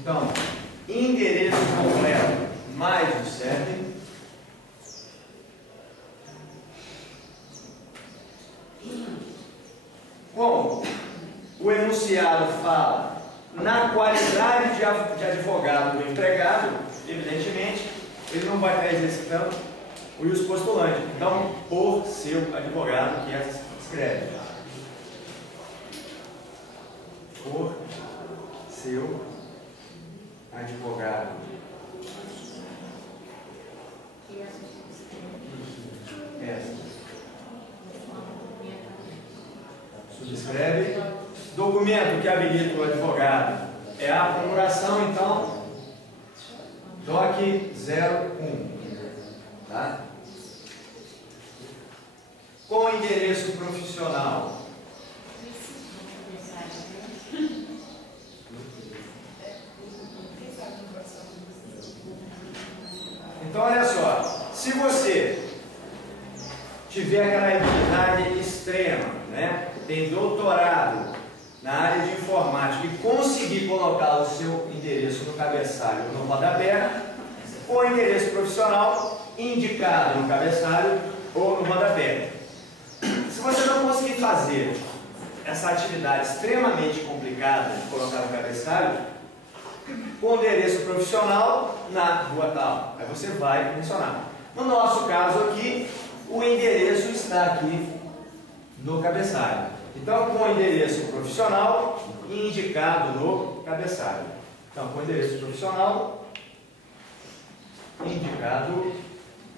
Então, endereço completo mais o CEP como o enunciado fala na qualidade de advogado do empregado, evidentemente, ele não vai estar exercitando o ius postulante. Então, por seu advogado que escreve. Por seu advogado. Subscreve. Documento que habilita o advogado é a procuração, então, DOC 01. Tá? Com endereço profissional. Então, olha só, se você tiver aquela habilidade extrema, né, tem doutorado na área de informática e conseguir colocar o seu endereço no cabeçalho ou no rodapé, o endereço profissional indicado no cabeçalho ou no rodapé. Se você não conseguir fazer essa atividade extremamente complicada de colocar no cabeçalho, com o endereço profissional na rua tal, aí você vai mencionar. No nosso caso aqui, o endereço está aqui no cabeçalho. Então, com o endereço profissional indicado no cabeçalho. Então, com o endereço profissional indicado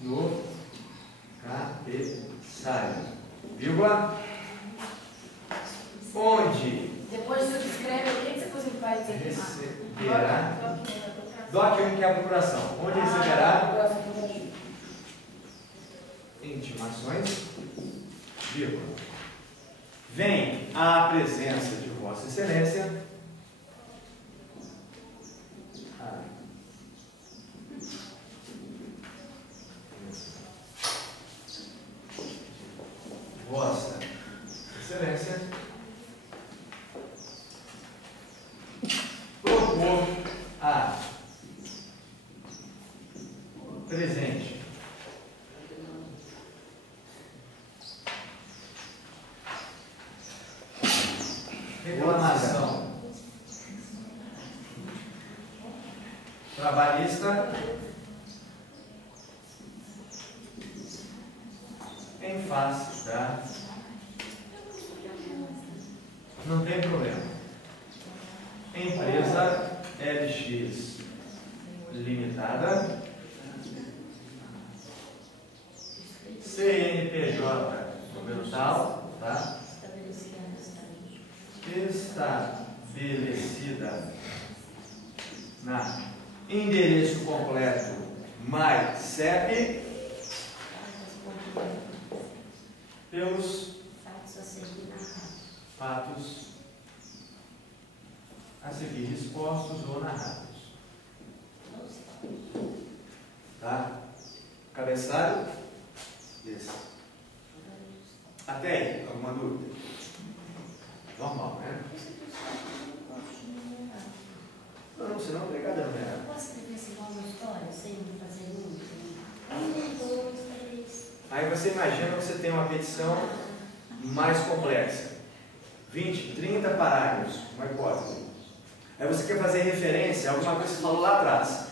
no cabeçalho. Vírgula. Onde? Depois você escreve o que você vai dizer? Receberá. DOC 1, que é a procuração. Onde receberá intimações, vírgula. Vem à presença de Vossa Excelência Vossa Excelência propor a presente reclamação trabalhista em face da... Não tem problema. Empresa LX Limitada, CNPJ número tal, tá? Estabelecida na endereço completo mais CEP pelos fatos a seguir expostos ou narrados. Tá? Cabeçalho? Isso. Até aí, alguma dúvida? Normal, né? Não, senão a pegada não é. Posso escrever assim igual uma história, sem fazer muito? 1, 2, 3. Aí você imagina que você tem uma petição mais complexa. 20, 30 parágrafos, uma hipótese. Aí você quer fazer referência a alguma coisa que você falou lá atrás.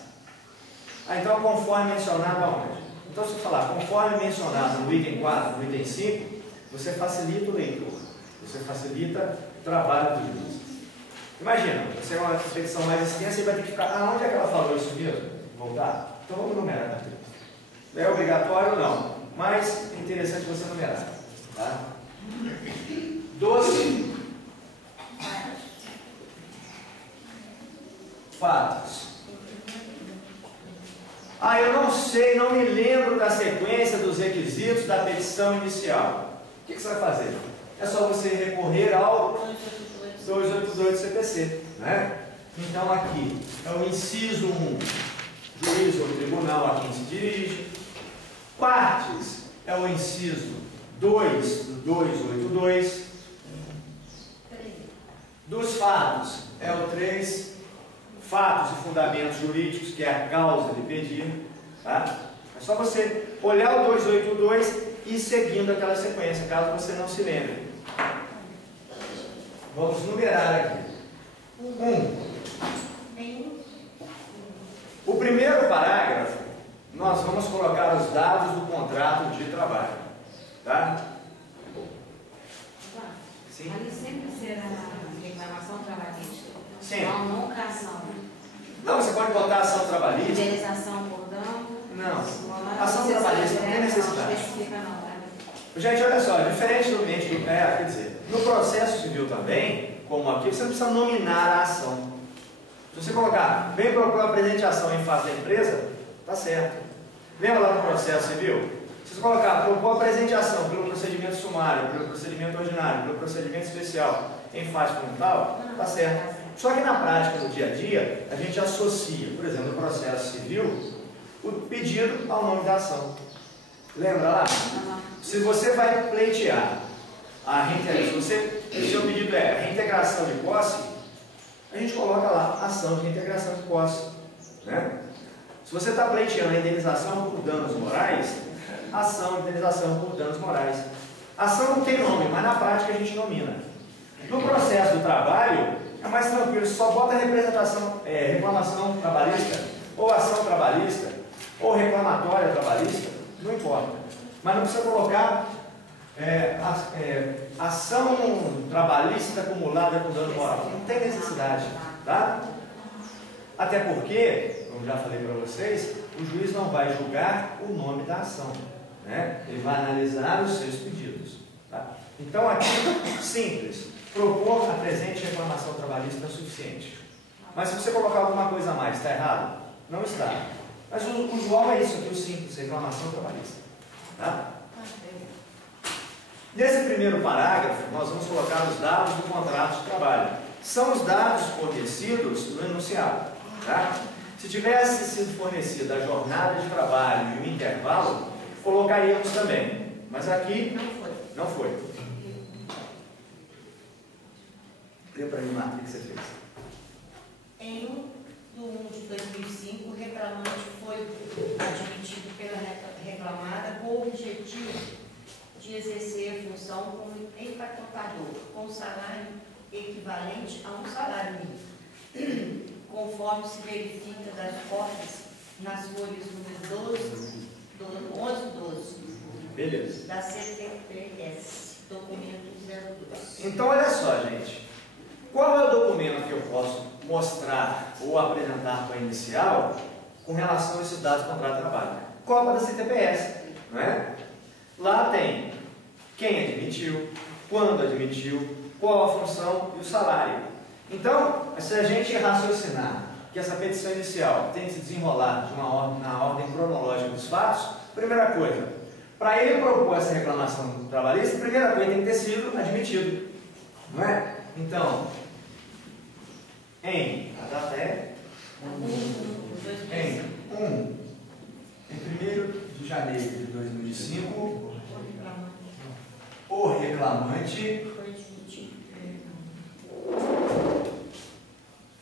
Então, conforme mencionado aonde? Então, se você falar conforme mencionado no item 4, no item 5, você facilita o leitor. Você facilita o trabalho do juiz. Imagina, você é uma petição mais extensa e vai ter que ficar, onde é que ela falou isso mesmo? Voltar? Então vamos numerar. É obrigatório? Não. Mas é interessante você numerar. Tá? 12 fatos. Eu não sei, não me lembro da sequência dos requisitos da petição inicial. O que você vai fazer? É só você recorrer ao 282 do CPC, né? Então aqui é o inciso 1, juiz ou tribunal a quem se dirige. Partes é o inciso 2 do 282. Dos fatos é o 3. fatos e fundamentos jurídicos, que é a causa de pedido, tá? É só você olhar o 282 e ir seguindo aquela sequência, caso você não se lembre. Vamos numerar aqui. 1. O primeiro parágrafo, nós vamos colocar os dados do contrato de trabalho. Tá? Sim? Ali sempre será reclamação trabalhista. Sim. Não cação. Não, você pode botar ação trabalhista. Indenização por dano. Não. Ação trabalhista não tem necessidade. Gente, olha só, diferente do ambiente do quer dizer, no processo civil também, como aqui, você não precisa nominar a ação. Se você colocar, vem propor a presente ação em face da empresa, tá certo. Lembra lá no processo civil? Se você colocar, propor a presente ação pelo procedimento sumário, pelo procedimento ordinário, pelo procedimento especial em face fundamental, tá certo. Só que na prática, no dia a dia, a gente associa, por exemplo, no processo civil, o pedido ao nome da ação. Lembra lá? Se você vai pleitear a reintegração, se o seu pedido é reintegração de posse, a gente coloca lá ação de reintegração de posse. Né? Se você está pleiteando a indenização por danos morais, ação de indenização por danos morais. Ação não tem nome, mas na prática a gente nomina. No processo do trabalho, é mais tranquilo, só bota representação, reclamação trabalhista, ou ação trabalhista, ou reclamatória trabalhista, não importa. Mas não precisa colocar ação trabalhista acumulada com dano moral. Não tem necessidade, tá? Até porque, como já falei para vocês, o juiz não vai julgar o nome da ação, né? Ele vai analisar os seus pedidos, tá? Então aqui, simples, propor a presente reclamação trabalhista é o suficiente. Mas se você colocar alguma coisa a mais, está errado? Não está. Mas o usual é isso aqui, o simples, reclamação trabalhista. Tá? Nesse primeiro parágrafo, nós vamos colocar os dados do contrato de trabalho. São os dados fornecidos no enunciado. Tá? Se tivesse sido fornecida a jornada de trabalho e o intervalo, colocaríamos também. Mas aqui não foi. Lê para mim, Marta, o que você fez? Em 1 de 2005, o reclamante foi admitido pela reclamada com o objetivo de exercer a função como empacotador, com salário equivalente a um salário mínimo, conforme se verifica das cotas nas folhas número 11 e 12. Beleza. Da CTPS, documento 02. Então, olha só, gente. Qual é o documento que eu posso mostrar ou apresentar para a inicial com relação a esses dados do contrato de trabalho? Cópia da CTPS, não é? Lá tem quem admitiu, quando admitiu, qual a função e o salário. Então, se a gente raciocinar que essa petição inicial tem que se desenrolar na ordem cronológica dos fatos, primeira coisa, para ele propor essa reclamação trabalhista, a primeira coisa tem que ter sido admitido, não é? Então, a data é em 1 de janeiro de 2005, o reclamante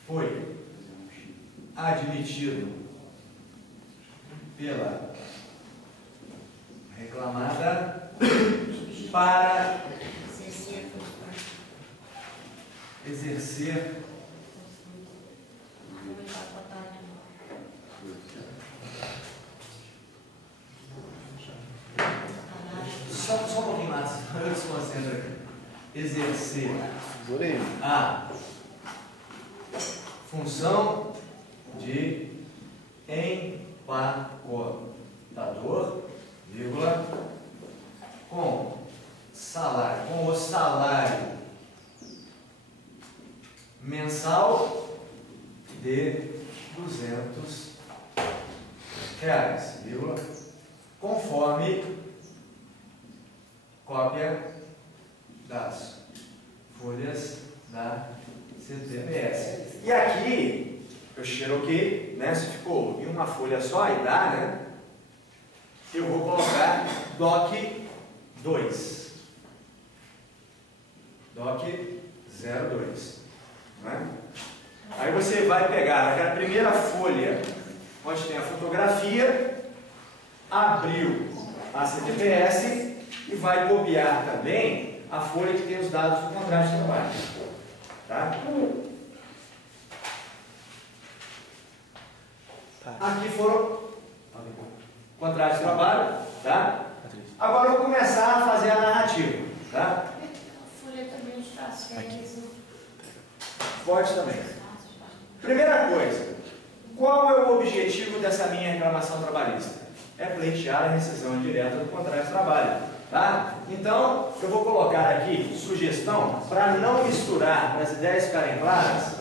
foi admitido pela reclamada para exercer só um pouquinho mais, eu desconcentro aqui. Exercer a função de empacotador, vírgula, com o salário mensal de R$200, vírgula, conforme cópia das folhas da CTPS. E aqui, eu xeroquei, né? Se ficou em uma folha só e dá, né? Eu vou colocar DOC 2. DOC 02. Né? Aí você vai pegar aquela primeira folha, onde tem a fotografia, abriu a CTPS e vai copiar também a folha que tem os dados do contrato de trabalho. Tá? Aqui foram contratos de trabalho. Tá? Agora eu vou começar a fazer a narrativa. Tá? A folha também está as férias. Pode também. Primeira coisa, qual é o objetivo dessa minha reclamação trabalhista? É pleitear a rescisão indireta do contrato de trabalho. Tá? Então, eu vou colocar aqui sugestão para não misturar, para as ideias ficarem claras.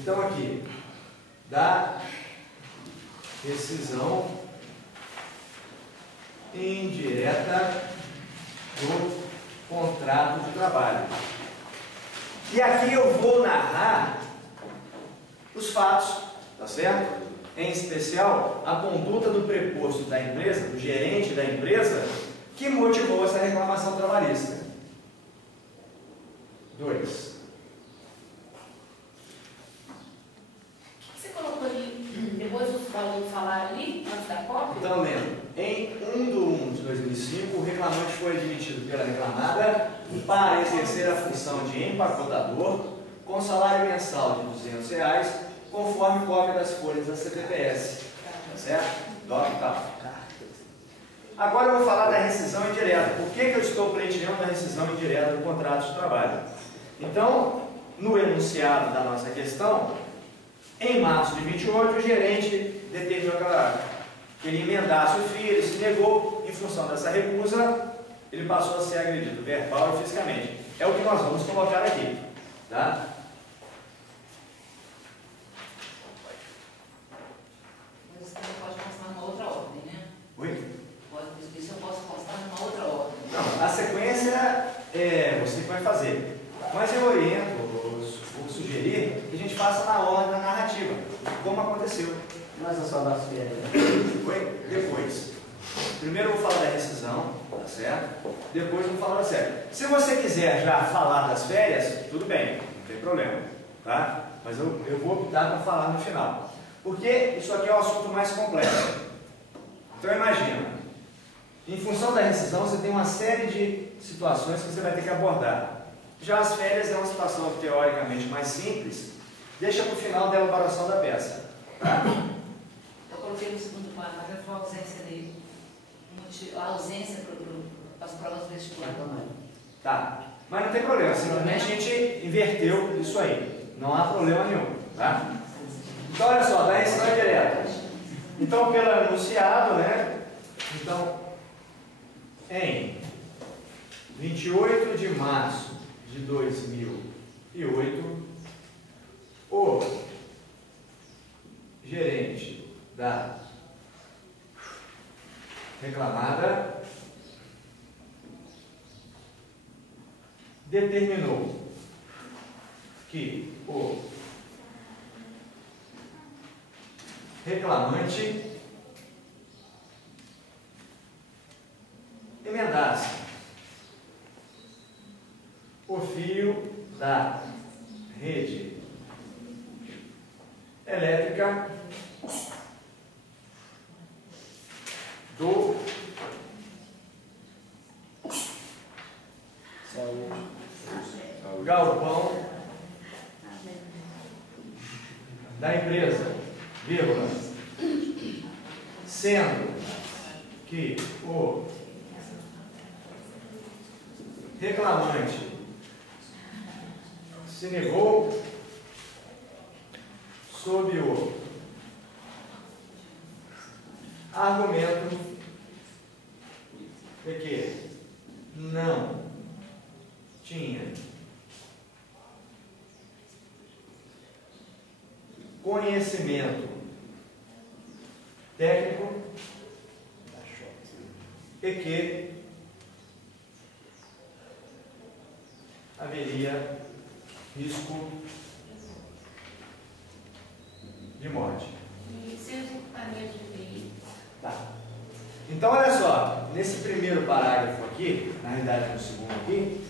Então, aqui, da rescisão indireta do contrato de trabalho. E aqui eu vou narrar os fatos, tá certo? Em especial, a conduta do preposto da empresa, do gerente da empresa, que motivou essa reclamação trabalhista. 2. Você colocou ali, depois os valores falaram ali, antes da cópia? Então, lembro, em 1/1/2005, o reclamante foi admitido pela reclamada para exercer a função de empacotador com salário mensal de R$200, conforme cópia das folhas da CTPS. Tá certo? Doc e tal. Agora eu vou falar da rescisão indireta. Por que eu estou pleiteando a rescisão indireta do contrato de trabalho? Então, no enunciado da nossa questão, em março de 28, o gerente determinou que ele emendasse o FII, ele se negou. Em função dessa recusa, ele passou a ser agredido verbal e fisicamente. É o que nós vamos colocar aqui. Tá? Mas você pode constar numa outra ordem, né? Oi? Isso eu posso constar numa outra ordem. Não, a sequência é você que vai fazer. Mas eu oriento, vou sugerir que a gente faça na ordem da narrativa, como aconteceu. Mas é só das férias. Oi? Depois. Primeiro eu vou falar da rescisão, tá certo? Depois eu vou falar das férias. Se você quiser já falar das férias, tudo bem, não tem problema, tá? Mas eu vou optar para falar no final. Porque isso aqui é um assunto mais complexo. Então imagina, em função da rescisão você tem uma série de situações que você vai ter que abordar. Já as férias é uma situação teoricamente mais simples, deixa para o final da elaboração da peça. Tá? Eu coloquei no segundo parágrafo a ausência dele. A ausência para as provas vestibulares. Tá, mas não tem problema, simplesmente a gente inverteu isso aí. Não há problema nenhum. Tá? Então olha só, da rescisão direta. Então pelo enunciado, né? Então, em 28 de março de 2008, o gerente da reclamada determinou que o reclamante emendasse o fio da rede elétrica do galpão da empresa, vírgula, sendo que o reclamante se negou sob o argumento de que não tinha conhecimento técnico e que haveria risco de morte. E seus equipamentos de TI? Tá. Então, olha só, nesse primeiro parágrafo aqui, na realidade no segundo aqui,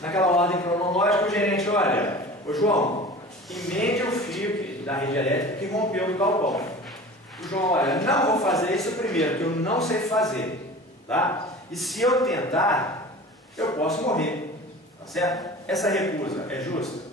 naquela ordem cronológica, o gerente, olha, ô João, emende o fio da rede elétrica que rompeu do calcol. O João, olha, não vou fazer isso primeiro, que eu não sei fazer, tá? E se eu tentar, eu posso morrer, tá certo? Essa recusa é justa?